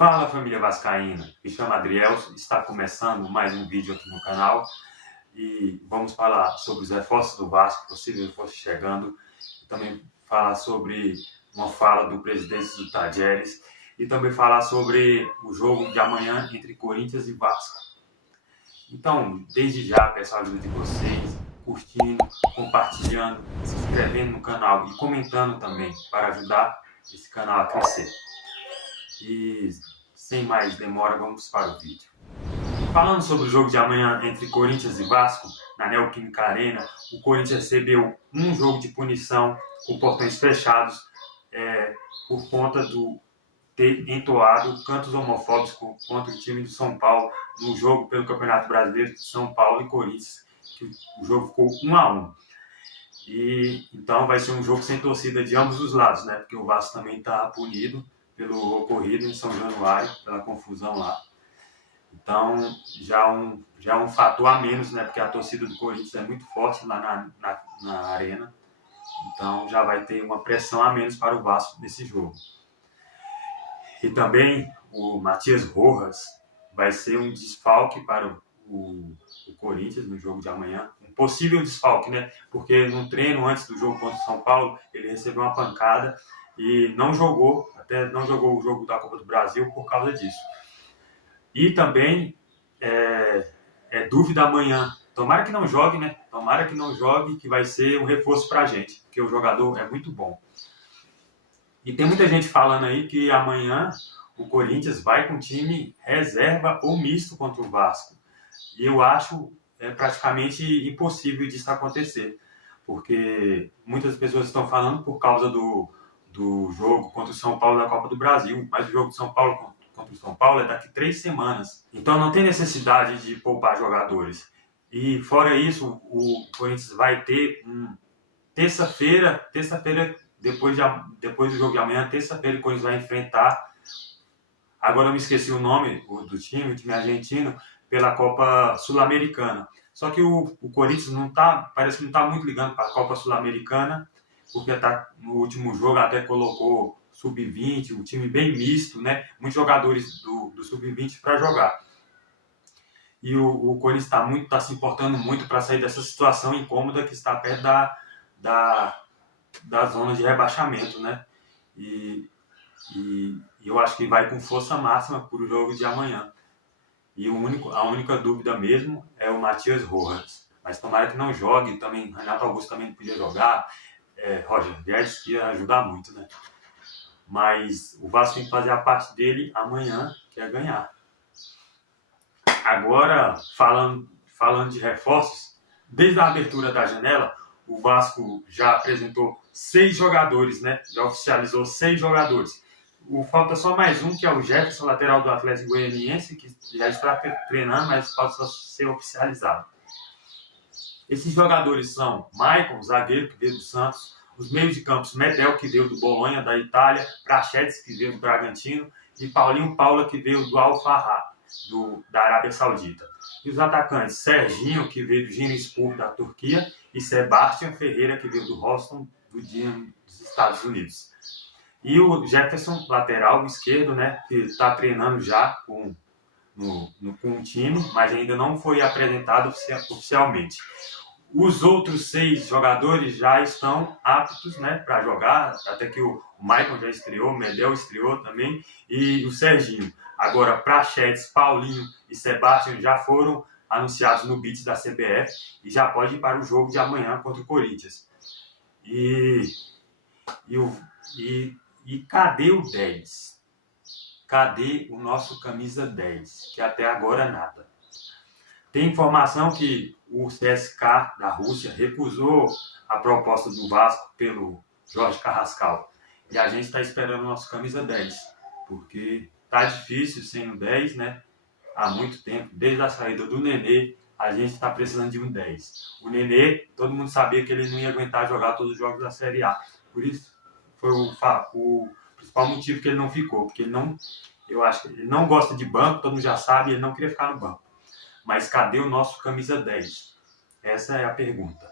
Fala, família vascaína, me chamo Adriel, está começando mais um vídeo aqui no canal e vamos falar sobre os reforços do Vasco, possível reforço chegando, e também falar sobre uma fala do presidente do Tadieres e também falar sobre o jogo de amanhã entre Corinthians e Vasco. Então, desde já peço a ajuda de vocês, curtindo, compartilhando, se inscrevendo no canal e comentando também para ajudar esse canal a crescer. E sem mais demora, vamos para o vídeo. Falando sobre o jogo de amanhã entre Corinthians e Vasco, na Neoquímica Arena, o Corinthians recebeu um jogo de punição com portões fechados por conta do ter entoado cantos homofóbicos contra o time do São Paulo no jogo pelo Campeonato Brasileiro de São Paulo e Corinthians, que o jogo ficou 1-1. E então vai ser um jogo sem torcida de ambos os lados, né? Porque o Vasco também está punido pelo ocorrido em São Januário, pela confusão lá. Então, já um fator a menos, né? Porque a torcida do Corinthians é muito forte lá na arena. Então, já vai ter uma pressão a menos para o Vasco nesse jogo. E também o Matias Rojas vai ser um desfalque para o Corinthians no jogo de amanhã. Um possível desfalque, né? Porque no treino antes do jogo contra o São Paulo, ele recebeu uma pancada e não jogou o jogo da Copa do Brasil por causa disso. E também é dúvida amanhã. Tomara que não jogue, né? Tomara que não jogue, que vai ser um reforço pra gente, porque o jogador é muito bom. E tem muita gente falando aí que amanhã o Corinthians vai com time reserva ou misto contra o Vasco. E eu acho praticamente impossível disso acontecer, porque muitas pessoas estão falando por causa do jogo contra o São Paulo da Copa do Brasil, mas o jogo de São Paulo contra o São Paulo é daqui 3 semanas. Então não tem necessidade de poupar jogadores. E fora isso, o Corinthians vai ter terça-feira, depois do jogo de amanhã, terça-feira o Corinthians vai enfrentar, agora eu me esqueci o nome do time, o time argentino, pela Copa Sul-Americana. Só que o Corinthians parece que não está muito ligando para a Copa Sul-Americana, porque no último jogo até colocou sub-20, um time bem misto, né? Muitos jogadores do sub-20 para jogar. E o Corinthians está se importando muito para sair dessa situação incômoda que está perto da zona de rebaixamento, né? E eu acho que vai com força máxima para o jogo de amanhã. E a única dúvida mesmo é o Matias Rojas. Mas tomara que não jogue. Também Renato Augusto também podia jogar. Roger Guedes, que ia ajudar muito, né? Mas o Vasco tem que fazer a parte dele amanhã, que é ganhar. Agora, falando de reforços, desde a abertura da janela, o Vasco já apresentou 6 jogadores, né? Já oficializou 6 jogadores. Falta só mais um, que é o Jefferson, lateral do Atlético Goianiense, que já está treinando, mas falta só ser oficializado. Esses jogadores são Maicon, zagueiro, que veio do Santos, os meios de campos, Medel, que veio do Bolonha, da Itália, Prachetes, que veio do Bragantino, e Paulinho Paula, que veio do Al-Fahd, da Arábia Saudita. E os atacantes, Serginho, que veio do Giresunspor, da Turquia, e Sebastião Ferreira, que veio do Roston, do Dinamo dos Estados Unidos. E o Jefferson, lateral esquerdo, né, que está treinando já com o time, mas ainda não foi apresentado oficialmente. Os outros 6 jogadores já estão aptos, né, para jogar, até que o Maicon já estreou, o Medel estreou também, e o Serginho. Agora, Prachetes, Paulinho e Sebastião já foram anunciados no BID da CBF e já pode ir para o jogo de amanhã contra o Corinthians. E cadê o 10? Cadê o nosso camisa 10? Que até agora nada. Tem informação que o CSKA da Rússia recusou a proposta do Vasco pelo Jorge Carrascal. E a gente está esperando o nosso camisa 10, porque tá difícil sem o 10, né? Há muito tempo, desde a saída do Nenê, a gente está precisando de um 10. O Nenê, todo mundo sabia que ele não ia aguentar jogar todos os jogos da Série A. Por isso, foi o principal motivo que ele não ficou, porque eu acho que ele não gosta de banco, todo mundo já sabe, ele não queria ficar no banco. Mas cadê o nosso camisa 10? Essa é a pergunta.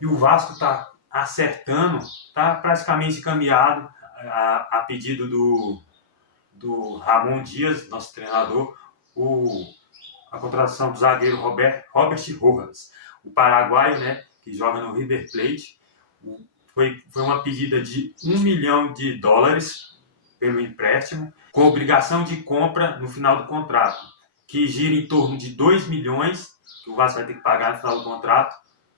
E o Vasco está acertando, está praticamente encaminhado a pedido do Ramon Dias, nosso treinador, a contratação do zagueiro Robert Rojas, o paraguaio, né, que joga no River Plate. Foi uma pedida de $1 milhão pelo empréstimo, com obrigação de compra no final do contrato, que gira em torno de 2 milhões, que o Vasco vai ter que pagar no final do contrato,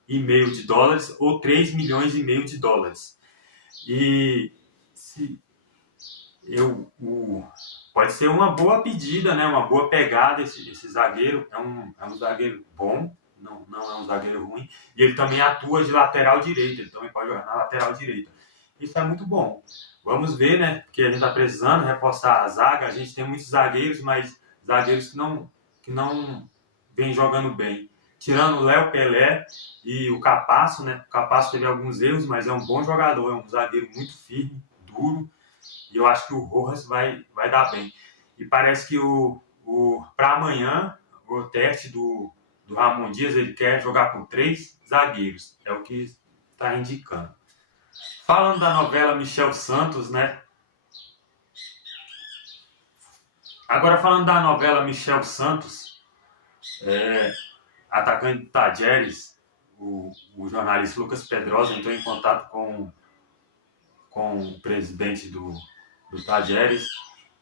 e meio de dólares, ou 3 milhões e meio de dólares. E pode ser uma boa pedida, né? Uma boa pegada esse zagueiro. É um zagueiro bom, não é um zagueiro ruim. E ele também atua de lateral direito, ele também pode jogar na lateral direita. Isso é muito bom. Vamos ver, né? Porque a gente está precisando reforçar a zaga. A gente tem muitos zagueiros, mas zagueiros que não vem jogando bem. Tirando o Léo Pelé e o Capasso, né? O Capasso teve alguns erros, mas é um bom jogador, é um zagueiro muito firme, duro. E eu acho que o Rojas vai dar bem. E parece que para amanhã, o teste do Ramon Dias, ele quer jogar com 3 zagueiros. É o que está indicando. Falando da novela Michel Santos, né? Agora falando da novela Michel Santos, atacante do Tajeres, o jornalista Lucas Pedrosa entrou em contato com o presidente do Tajeres,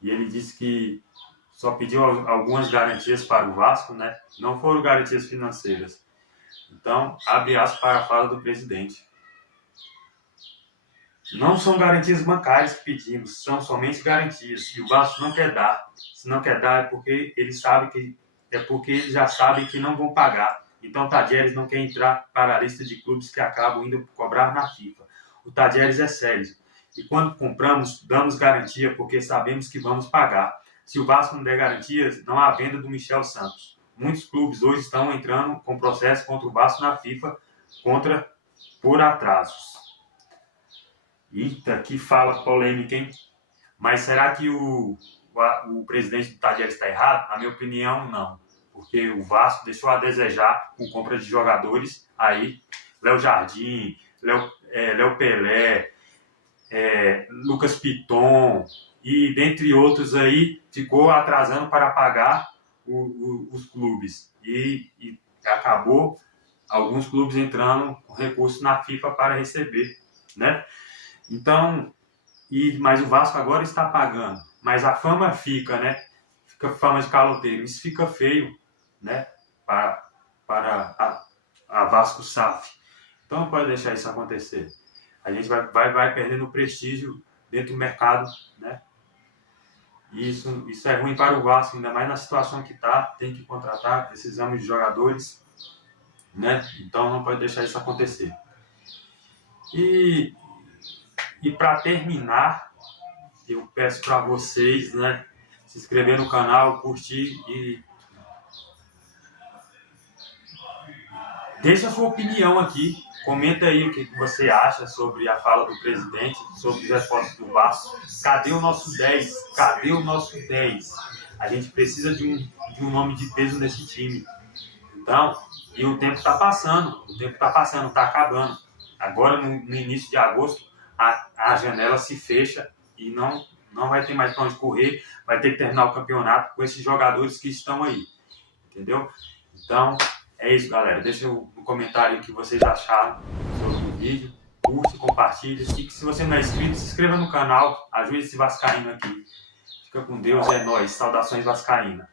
e ele disse que só pediu algumas garantias para o Vasco, né? Não foram garantias financeiras. Então, abre aspas para a fala do presidente. Não são garantias bancárias que pedimos, são somente garantias. E o Vasco não quer dar. Se não quer dar é porque ele já sabe que não vão pagar. Então o Tajeres não quer entrar para a lista de clubes que acabam indo cobrar na FIFA. O Tajeres é sério. E quando compramos, damos garantia porque sabemos que vamos pagar. Se o Vasco não der garantias, não há venda do Michel Santos. Muitos clubes hoje estão entrando com processo contra o Vasco na FIFA por atrasos. Eita, que fala polêmica, hein? Mas será que o presidente do Tajeres está errado? Na minha opinião, não. Porque o Vasco deixou a desejar com compra de jogadores aí. Léo Jardim, Léo Pelé, Lucas Piton e dentre outros aí, ficou atrasando para pagar os clubes. E acabou alguns clubes entrando com recurso na FIFA para receber, né? Então, mas o Vasco agora está pagando, mas a fama fica, né? Fica fama de caloteiro. Isso fica feio, né? Para a Vasco SAF. Então não pode deixar isso acontecer. A gente vai perdendo prestígio dentro do mercado, né? E isso é ruim para o Vasco, ainda mais na situação que está. Tem que contratar, precisamos de jogadores, né? Então não pode deixar isso acontecer. E para terminar, eu peço para vocês, né, se inscrever no canal, curtir e deixa a sua opinião aqui. Comenta aí o que você acha sobre a fala do presidente, sobre os reforços do Vasco. Cadê o nosso 10? Cadê o nosso 10? A gente precisa de um nome de peso nesse time. Então, e o tempo está passando, está acabando. Agora, no início de agosto, a janela se fecha e não vai ter mais para onde correr, vai ter que terminar o campeonato com esses jogadores que estão aí, entendeu? Então, é isso, galera. Deixa no comentário o que vocês acharam sobre o vídeo, curte, compartilhe, e se você não é inscrito, se inscreva no canal, ajude esse vascaíno aqui. Fica com Deus, é nóis. Saudações vascaína.